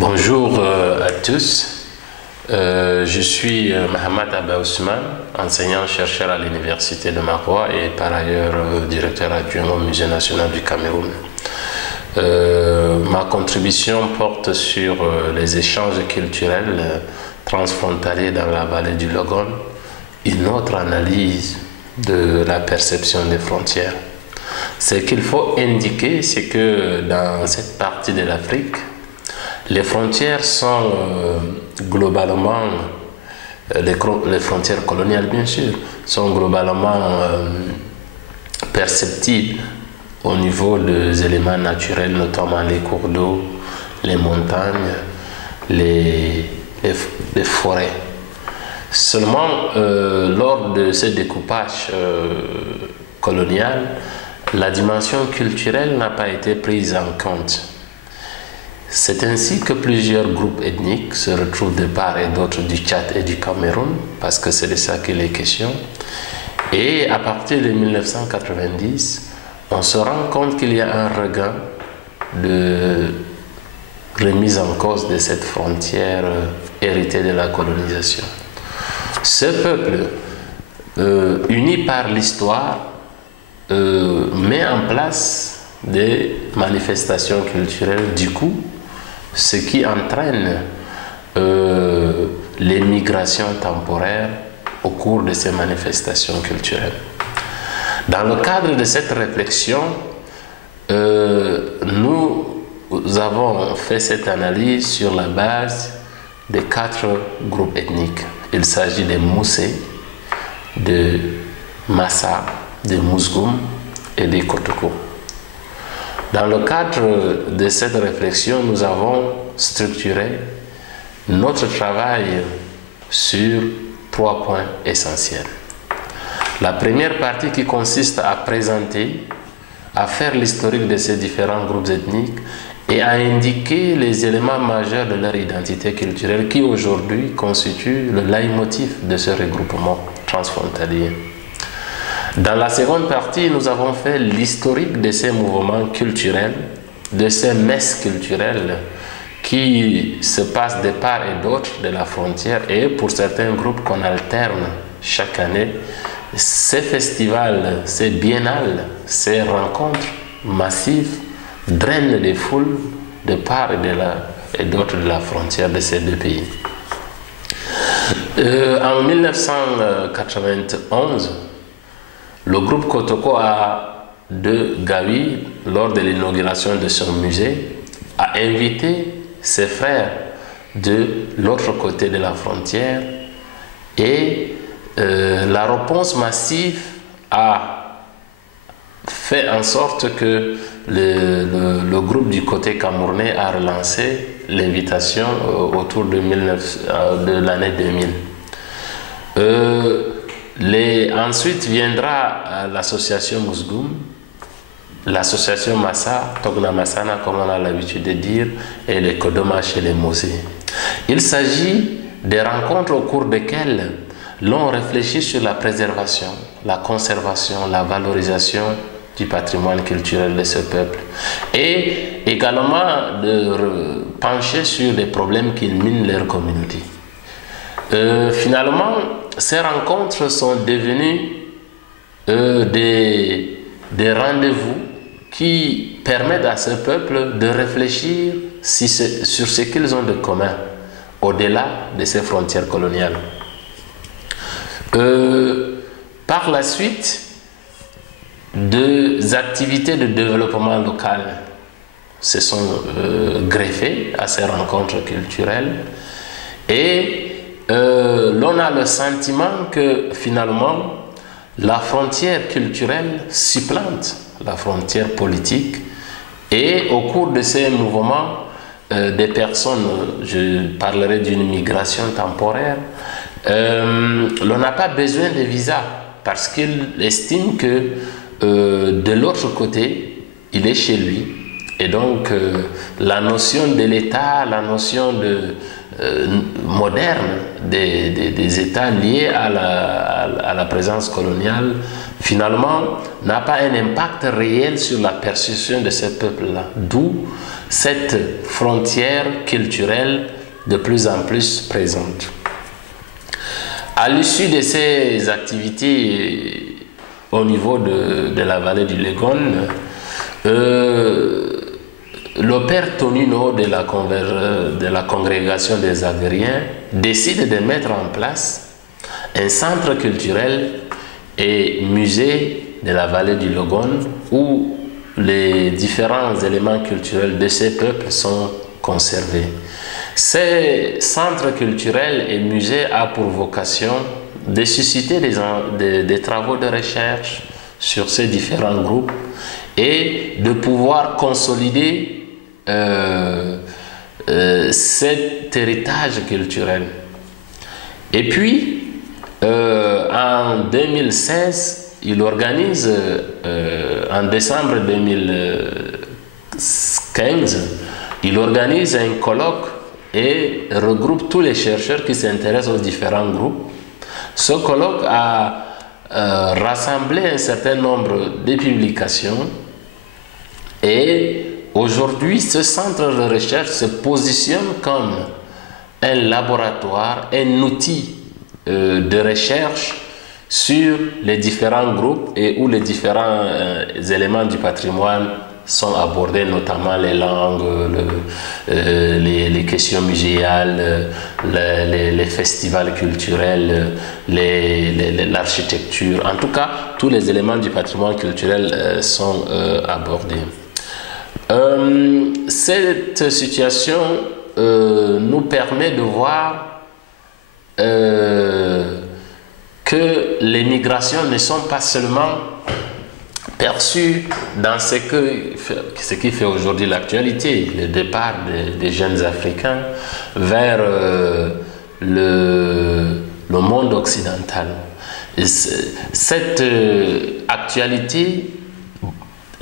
Bonjour à tous. Je suis Mohamed Abba Ousmane, enseignant-chercheur à l'Université de Maroua et par ailleurs directeur adjoint au Musée national du Cameroun. Ma contribution porte sur les échanges culturels transfrontaliers dans la vallée du Logon, une autre analyse de la perception des frontières. Ce qu'il faut indiquer, c'est que dans cette partie de l'Afrique, les frontières sont globalement, les frontières coloniales bien sûr, sont globalement perceptibles au niveau des éléments naturels, notamment les cours d'eau, les montagnes, les forêts. Seulement, lors de ce découpage colonial, la dimension culturelle n'a pas été prise en compte. C'est ainsi que plusieurs groupes ethniques se retrouvent de part et d'autre du Tchad et du Cameroun, parce que c'est de ça qu'il est question. Et à partir de 1990, on se rend compte qu'il y a un regain de remise en cause de cette frontière héritée de la colonisation. Ce peuple, uni par l'histoire, met en place des manifestations culturelles du coup, ce qui entraîne les migrations temporaires au cours de ces manifestations culturelles. Dans le cadre de cette réflexion, nous avons fait cette analyse sur la base des 4 groupes ethniques. Il s'agit des Moussé, de Massa, des Mousgoum et des Kotoko. Dans le cadre de cette réflexion, nous avons structuré notre travail sur 3 points essentiels. La première partie qui consiste à présenter, à faire l'historique de ces différents groupes ethniques et à indiquer les éléments majeurs de leur identité culturelle qui aujourd'hui constituent le leitmotiv de ce regroupement transfrontalier. Dans la seconde partie, nous avons fait l'historique de ces mouvements culturels, de ces messes culturelles qui se passent de part et d'autre de la frontière et pour certains groupes qu'on alterne chaque année, ces festivals, ces biennales, ces rencontres massives drainent des foules de part et d'autre de la frontière de ces 2 pays. En 1991, le groupe Kotoko de Gawi, lors de l'inauguration de son musée, a invité ses frères de l'autre côté de la frontière et la réponse massive a fait en sorte que le groupe du côté camerounais a relancé l'invitation autour de l'année 2000. Ensuite viendra l'association Mousgoum, l'association Massa, Togna Massana comme on a l'habitude de dire, et les Kodomash et les Mosé. Il s'agit des rencontres au cours desquelles l'on réfléchit sur la préservation, la conservation, la valorisation du patrimoine culturel de ce peuple et également de pencher sur des problèmes qui minent leur communauté. Finalement, ces rencontres sont devenues des rendez-vous qui permettent à ce peuple de réfléchir sur ce qu'ils ont de commun au-delà de ces frontières coloniales. Par la suite, des activités de développement local se sont greffées à ces rencontres culturelles et l'on a le sentiment que finalement la frontière culturelle supplante la frontière politique et au cours de ces mouvements des personnes, je parlerai d'une migration temporaire, l'on n'a pas besoin de visa parce qu'il estime que de l'autre côté, il est chez lui Et donc, la notion de l'État, la notion moderne des États liés à la présence coloniale, finalement, n'a pas un impact réel sur la perception de ces peuples-là. D'où cette frontière culturelle de plus en plus présente. À l'issue de ces activités au niveau de la vallée du Lagone, le père Tonino de la congrégation des Avériens décide de mettre en place un centre culturel et musée de la vallée du Lagone où les différents éléments culturels de ces peuples sont conservés. Ce centre culturel et musée a pour vocation de susciter des travaux de recherche sur ces différents groupes et de pouvoir consolider cet héritage culturel. Et puis, en 2016, il organise, en décembre 2015, il organise un colloque et regroupe tous les chercheurs qui s'intéressent aux différents groupes. Ce colloque a rassemblé un certain nombre de publications et aujourd'hui, ce centre de recherche se positionne comme un laboratoire, un outil de recherche sur les différents groupes et où les différents éléments du patrimoine sont abordés, notamment les langues, les questions muséales, les festivals culturels, l'architecture. En tout cas, tous les éléments du patrimoine culturel sont abordés. Cette situation nous permet de voir que les migrations ne sont pas seulement perçues dans ce qui fait aujourd'hui l'actualité, le départ des jeunes Africains vers le monde occidental. Et cette actualité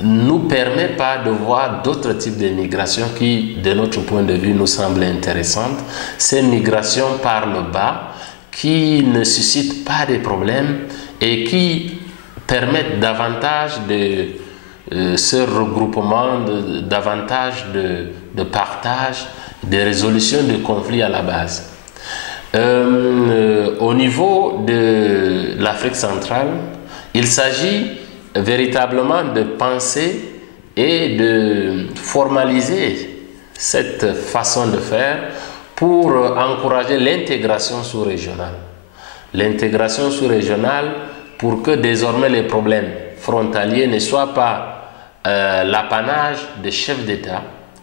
nous permet pas de voir d'autres types de migrations qui, de notre point de vue, nous semblent intéressantes. Ces migrations par le bas qui ne suscitent pas de problèmes et qui permettent davantage de ce regroupement, davantage de partage, de résolution de conflits à la base. Au niveau de l'Afrique centrale, il s'agit véritablement de penser et de formaliser cette façon de faire pour encourager l'intégration sous-régionale. L'intégration sous-régionale pour que désormais les problèmes frontaliers ne soient pas l'apanage des chefs d'État,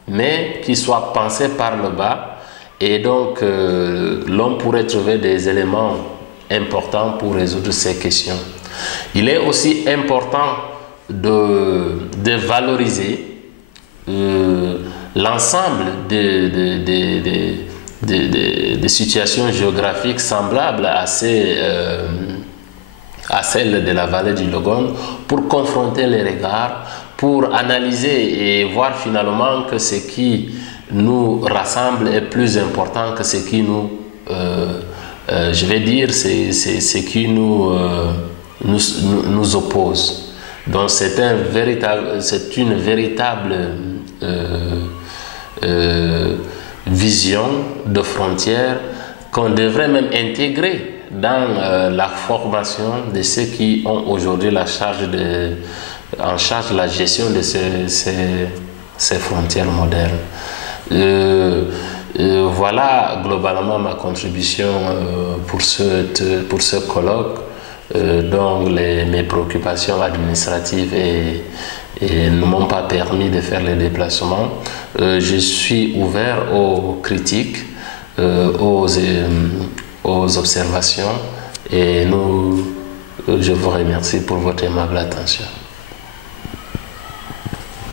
mais qu'ils soient pensés par le bas et donc l'on pourrait trouver des éléments importants pour résoudre ces questions. Il est aussi important de valoriser l'ensemble des situations géographiques semblables à celles de la vallée du Lagone pour confronter les regards, pour analyser et voir finalement que ce qui nous rassemble est plus important que ce qui nous, je vais dire, c'est ce qui nous oppose. Donc c'est une véritable vision de frontières qu'on devrait même intégrer dans la formation de ceux qui ont aujourd'hui en charge la gestion de ces frontières modernes. Voilà globalement ma contribution pour ce colloque. Donc mes préoccupations administratives ne m'ont pas permis de faire les déplacements. Je suis ouvert aux critiques, aux observations et je vous remercie pour votre aimable attention.